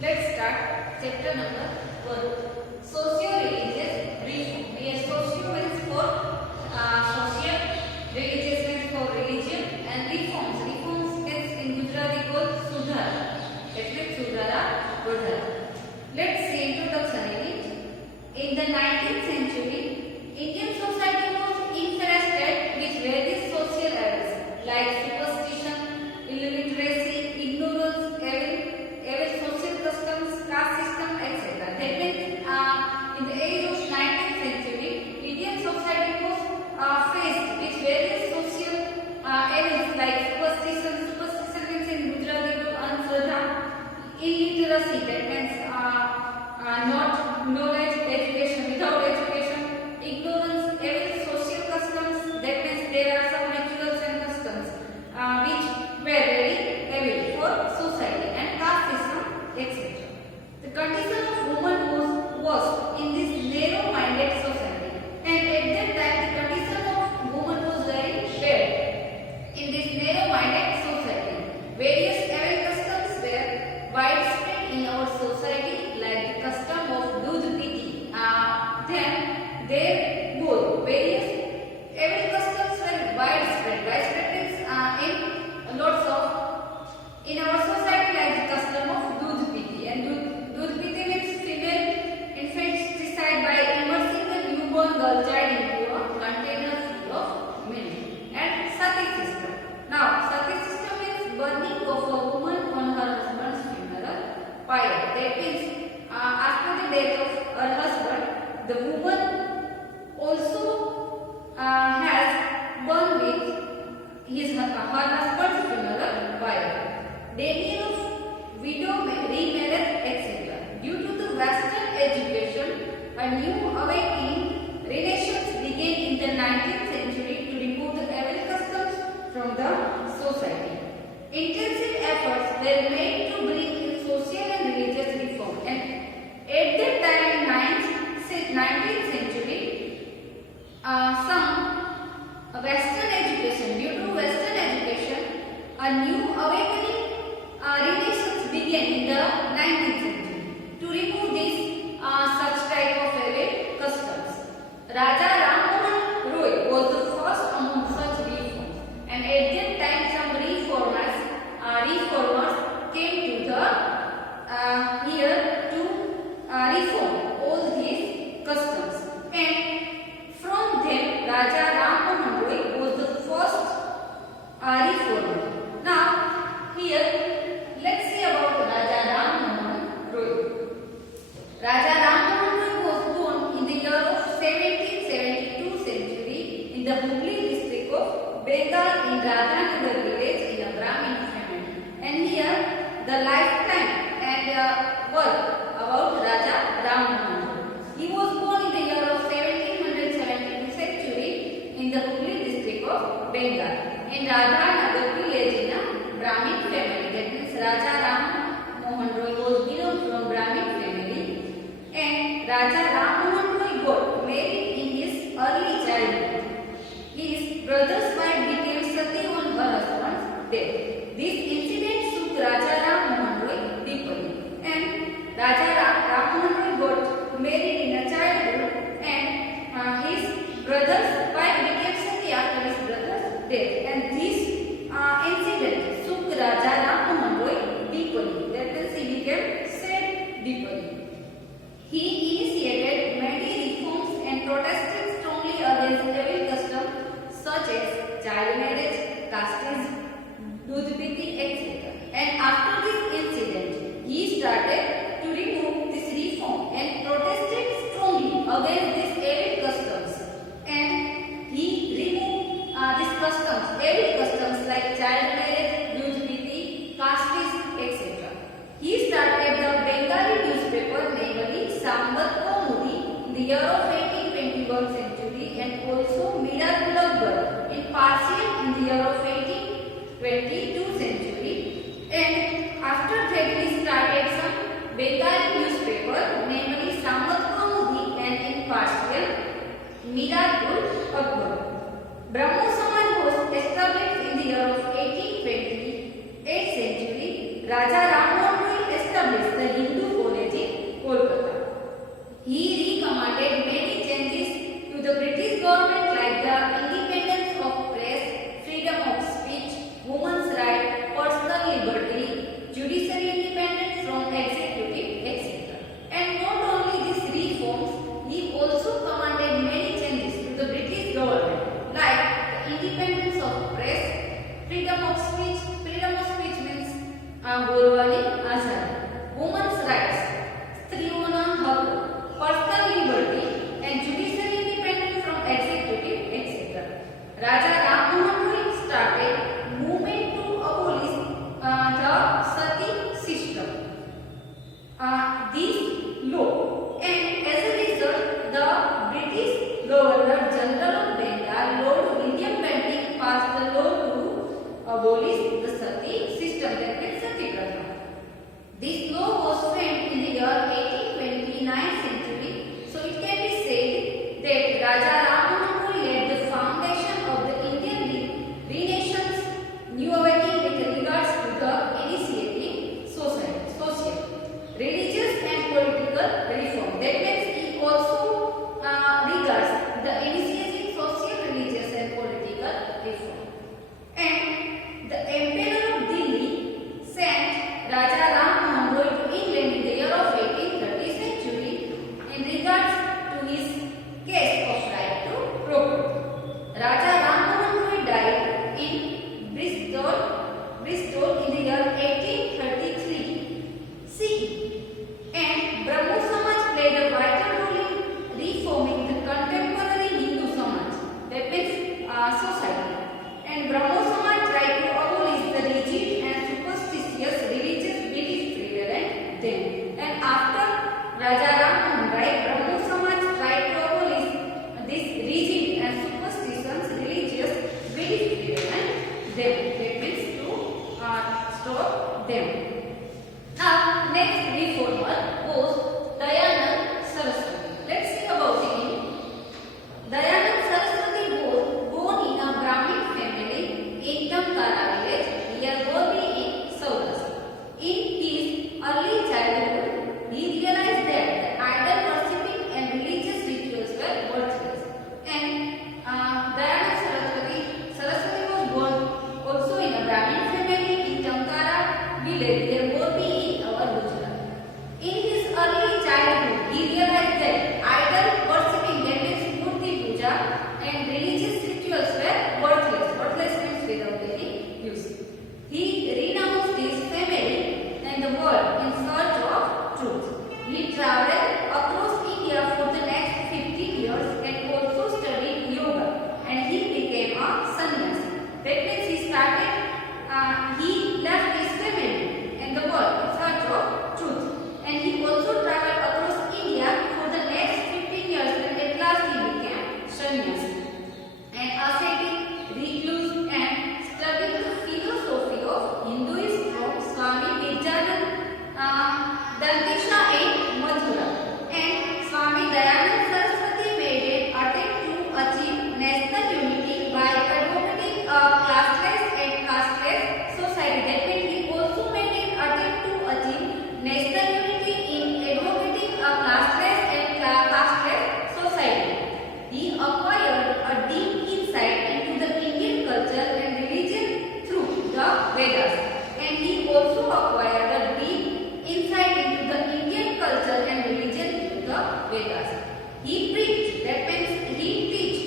Let's start chapter number 1. Socio-religious reform. Here socio means for social, religious means for religion, and reforms. Reforms means in Gujarati called sudhara. એટલે સુધારા વધારા. Let's see introduction in it. In the 19th century, Indian society was infested with various social errors like superstition, illiteracy, ignorance, evil social customs, caste system, etc. That means in the age of 19th century, Indian society was faced with various social evils like superstition. Superstition means in Gujarati andhshraddha, illiteracy, that means not knowledge, education, without education, ignorance, evil social customs, that means there are some rituals and customs which were very evil for society, and caste system, etc. The condition of women was worst in this narrow-minded society, and at that time the condition of women was very bad in this narrow-minded society. Various evil customs were widespread in our society, like the custom of dudh piti. Then there were various evil customs were widespread. Widespread means in lots of in our society, like the custom of dudh piti. And dudh piti means female infanticide by immersing the newborn girl child into a container full of milk. And sati system. Now sati system means burning of a woman on her husband's funeral pyre. That means after the death of her husband, the woman also has burned with her husband's funeral pyre. Denial of widow remarriage, etc. Due to the Western education, a new awakening renaissance began in the 19th century to remove the evil customs from the society. Intensive efforts were made to bring in social and religious reform, and at that time in 19th century, some Western education, due to Western education, a new awakening renaissance began in the 19th century to remove these such type of evil customs. Raja Ram Mohan Roy was the first among such reforms, and at that time some reformers came to the here to reform all these customs, and from them Raja Ram Mohan Roy was the first reformer. Now here let's see about Raja Ram Mohan Roy. Raja Ram Mohan Roy was born in the year of 1772 century in the Hooghly district of Bengal in Radhanagar village in a Brahmin family. And here the lifetime and work about Raja Ram Mohan Roy. He was born in the year of 1772 century in the Hooghly district of Bengal in Radhanagar village in a Brahmin family. That means Raja Ram Mohan Roy was belonged from Brahmin family, and Raja Ram Mohan Roy got married in his early childhood. His brother's wife became sati on her husband's death. This incident shook Raja Ram Mohan Roy deeply, and Raja Ram Mohan Roy got married in a childhood, and his brother's wife became sati after his brother's death. And this incident shook Raja Ram Mohan Roy deeply. That means he became sad deeply. He initiated many reforms and protested strongly against evil customs such as child marriage, casteism, dudh piti, etc. And after this incident, he started to remove this reform and protested strongly against these evil customs. And he removed these customs, evil customs like child marriage, dudh piti, casteism, etc. He started the Bengali newspaper, namely Sambat Kaumudi, in the year of 1821 century, and also Mirapulagbar in Parsian in the year of 1822 century. And after that he started some Bengali newspaper, namely Sambat Kaumudi, and in Parsian Mirapulagbar. Brahmo Samaj was established in the year of 1828 century. Raja Ram Mohan Roy established the Hindu freedom of speech means બોલવાની આઝાદી. women's rights, સ્ત્રીઓના હક, personal liberty and judicial independence from executive etc. Raja Ram Mohan Roy started movement to abolish the sati system. This law, and as a result the British Governor General of Bengal Lord William Bentinck passed the law to abolish the sati system, that means sati pratha. This law was framed in the year 1829th century, so it can be said that Raja Ram Mohan Roy laid the foundation of the Indian Renaissance new awakening with regards to the initiating social, religious and political reform. That means he also regards the initiating social, religious and political reform. And the Emperor of Delhi sent Raja Ram Mohan Roy to England in the year of 1830th century in regards to his case of right to property. Raja Ram Mohan Roy died in Bristol in the year 1833 CE. And Brahmo Samaj played a vital role in reforming the contemporary Hindu Samaj, that means society. And Brahmo Samaj tried to abolish the rigid and superstitious religious beliefs prevalent then. And after Raja Ram Mohan Roy, Brahmo Samaj tried to abolish this rigid and superstitious religious beliefs prevalent then. That means to stop them. Now, next reformer was Dayanand Saraswati. Let's see about him. Dayanand Saraswati was born in a Brahmin family in Tamkara village near Borbi in Saurashtra. In his early childhood, he realized that the idol worshipping and religious rituals were worthless. And Dayanand Saraswati was born also in a Brahmin family in Tamkara village near Borbi in our Gujarat. In his early childhood, he realized that idol worshipping, that means Murti Puja, and religious rituals were worthless. Worthless means without any use. He renounced his family and the world in search of truth. He traveled across India for the next 15 years and also studied yoga, and he became a sannyasi. That means he left his family and the world in search of truth. And he also traveled across India for the next 15 years and at last he became sannyasi. An ascetic, recluse and studied the philosophy of Hinduism from Swami Mirjanand Dantisha in Mathura. And Swami Dayanand Saraswati made an attempt to achieve national unity by advocating a classless and casteless society. That means he also made an attempt to achieve national unity in advocating a classless and casteless society. He acquired a deep insight into the Indian culture and religion through the Vedas. And he also acquired a deep insight into the Indian culture and religion through the Vedas. He preached, that means he teach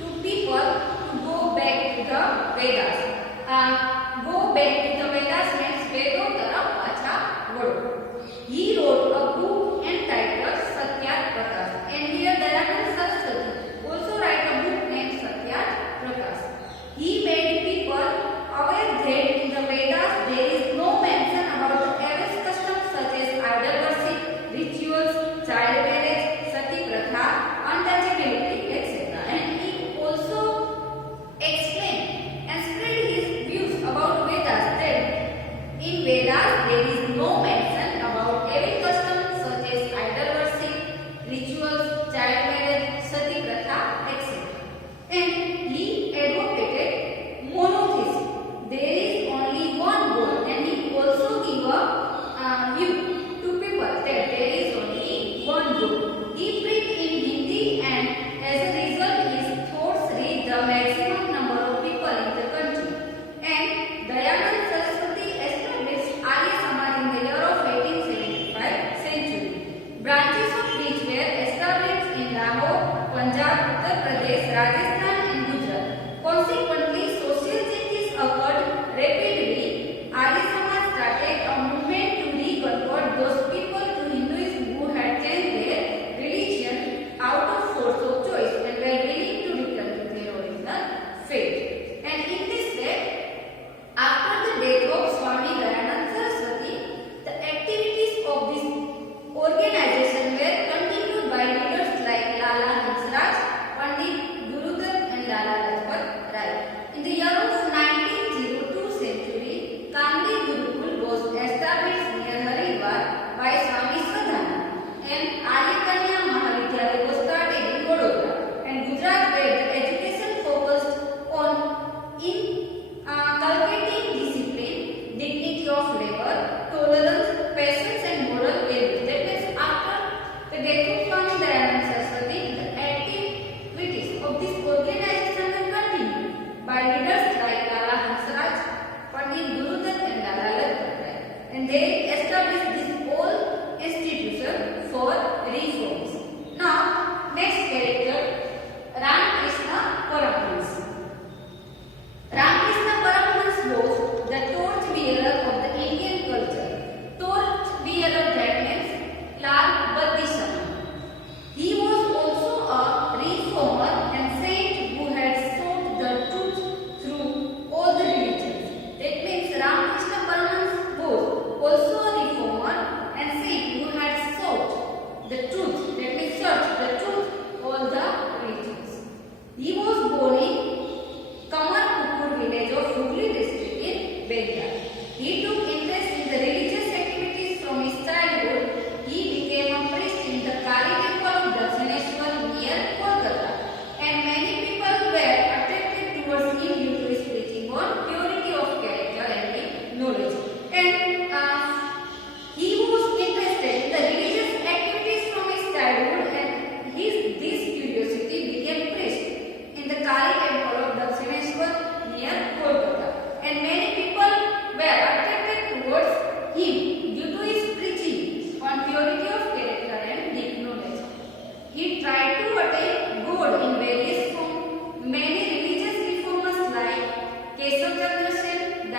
to people to go back to the Vedas. Go back to the Vedas means Vedo taraf pacha vado. He wrote a book entitled Satyat Prakash. And here Dayanand Saraswati also write a book named Satyat Prakash. He made people aware that in the Vedas there is no mention about the Vedic customs such as idol worship, rituals, child marriage, sati pratha, untouchability, etc. And he also explained and spread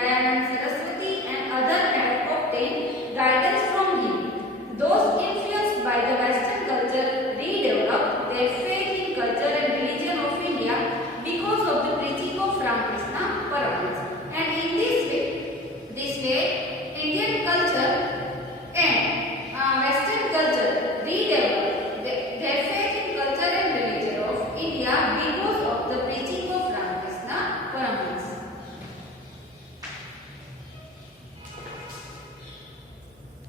Dayanand Saraswati